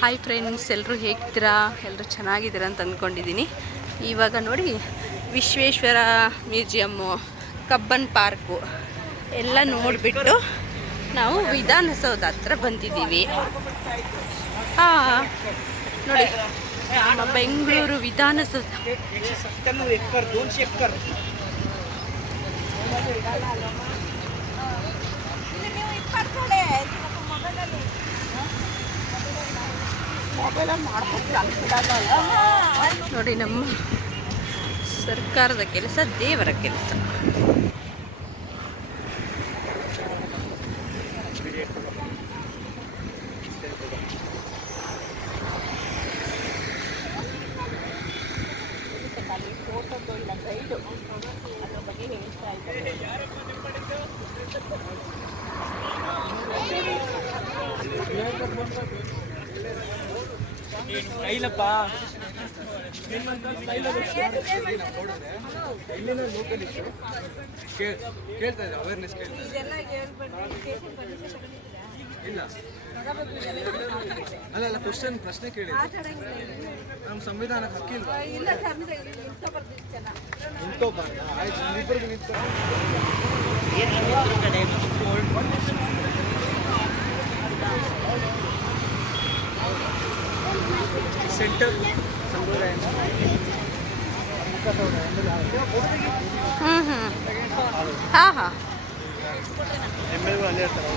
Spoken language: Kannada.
ಹಾಯ್ ಫ್ರೆಂಡ್ಸ್, ಎಲ್ಲರೂ ಹೇಗಿದ್ದೀರಾ? ಎಲ್ಲರೂ ಚೆನ್ನಾಗಿದ್ದೀರಾ ಅಂತ ಅಂದ್ಕೊಂಡಿದ್ದೀನಿ. ಇವಾಗ ನೋಡಿ, ವಿಶ್ವೇಶ್ವರ ಮ್ಯೂಸಿಯಮ್ಮು, ಕಬ್ಬನ್ ಪಾರ್ಕು ಎಲ್ಲ ನೋಡಿಬಿಟ್ಟು ನಾವು ವಿಧಾನಸೌಧ ಹತ್ರ ಬಂದಿದ್ದೀವಿ. ಹಾಂ ನೋಡಿ, ನಮ್ಮ ಬೆಂಗಳೂರು ವಿಧಾನಸೌಧ. ನೋಡಿ, ನಮ್ಮ ಸರ್ಕಾರದ ಕೆಲಸ ದೇವರ ಕೆಲಸ. ಕೈಲಪ್ಪ ಕೇಳ್ತಾ ಇದೆ, ಅವೇರ್ನೆಸ್ ಕೇಳ್ತಾ ಇಲ್ಲ. ಅಲ್ಲ ಪ್ರಶ್ನೆ ಕೇಳಿ, ನಮ್ಮ ಸಂವಿಧಾನಕ್ಕೆ ಹಕ್ಕಿಲ್ಲ. ಆಯ್ತು, ಇಬ್ಬರಿಗೆ ನಿಂತು ಸೆಂಟರ್ ಸಂಪ್ರದಾಯ ಹಾಂ ಹಾಂ ಎಮ್ ಎಲ್ ಅಲ್ಲೇ ಇರ್ತಾರೆ.